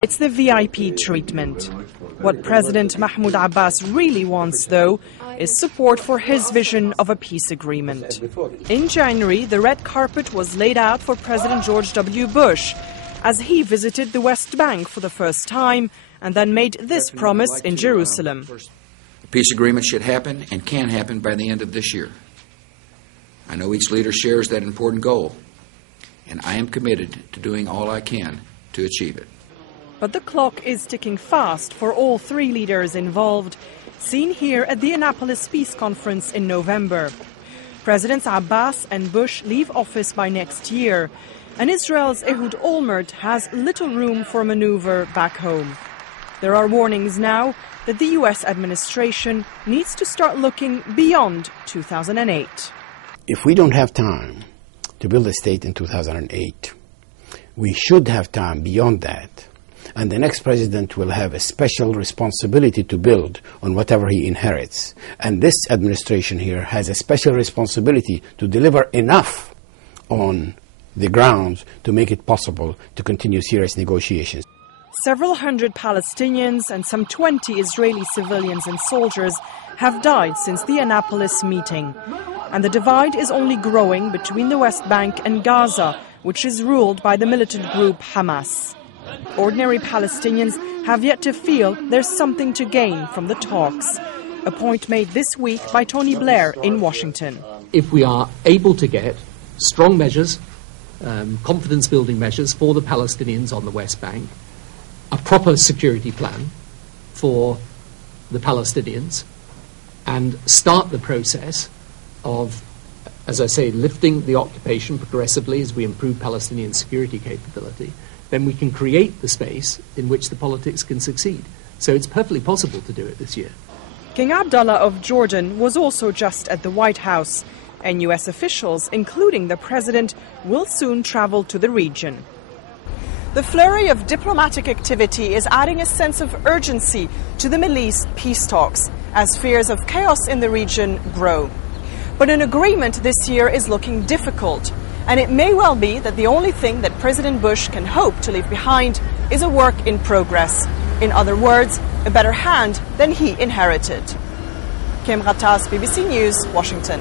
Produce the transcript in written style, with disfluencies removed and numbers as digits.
It's the VIP treatment. What President Mahmoud Abbas really wants, though, is support for his vision of a peace agreement. In January, the red carpet was laid out for President George W. Bush as he visited the West Bank for the first time and then made this promise in Jerusalem. The peace agreement should happen and can happen by the end of this year. I know each leader shares that important goal, and I am committed to doing all I can to achieve it. But the clock is ticking fast for all three leaders involved, seen here at the Annapolis Peace Conference in November. Presidents Abbas and Bush leave office by next year, and Israel's Ehud Olmert has little room for maneuver back home. There are warnings now that the U.S. administration needs to start looking beyond 2008. If we don't have time to build a state in 2008, we should have time beyond that. And the next president will have a special responsibility to build on whatever he inherits. And this administration here has a special responsibility to deliver enough on the ground to make it possible to continue serious negotiations. Several hundred Palestinians and some 20 Israeli civilians and soldiers have died since the Annapolis meeting. And the divide is only growing between the West Bank and Gaza, which is ruled by the militant group Hamas. Ordinary Palestinians have yet to feel there's something to gain from the talks, a point made this week by Tony Blair in Washington. If we are able to get strong measures, confidence-building measures for the Palestinians on the West Bank, a proper security plan for the Palestinians, and start the process of, as I say, lifting the occupation progressively as we improve Palestinian security capability, then we can create the space in which the politics can succeed. So it's perfectly possible to do it this year. King Abdullah of Jordan was also just at the White House, and U.S. officials, including the president, will soon travel to the region. The flurry of diplomatic activity is adding a sense of urgency to the Middle East peace talks as fears of chaos in the region grow. But an agreement this year is looking difficult. And it may well be that the only thing that President Bush can hope to leave behind is a work in progress. In other words, a better hand than he inherited. Kim Ghattas, BBC News, Washington.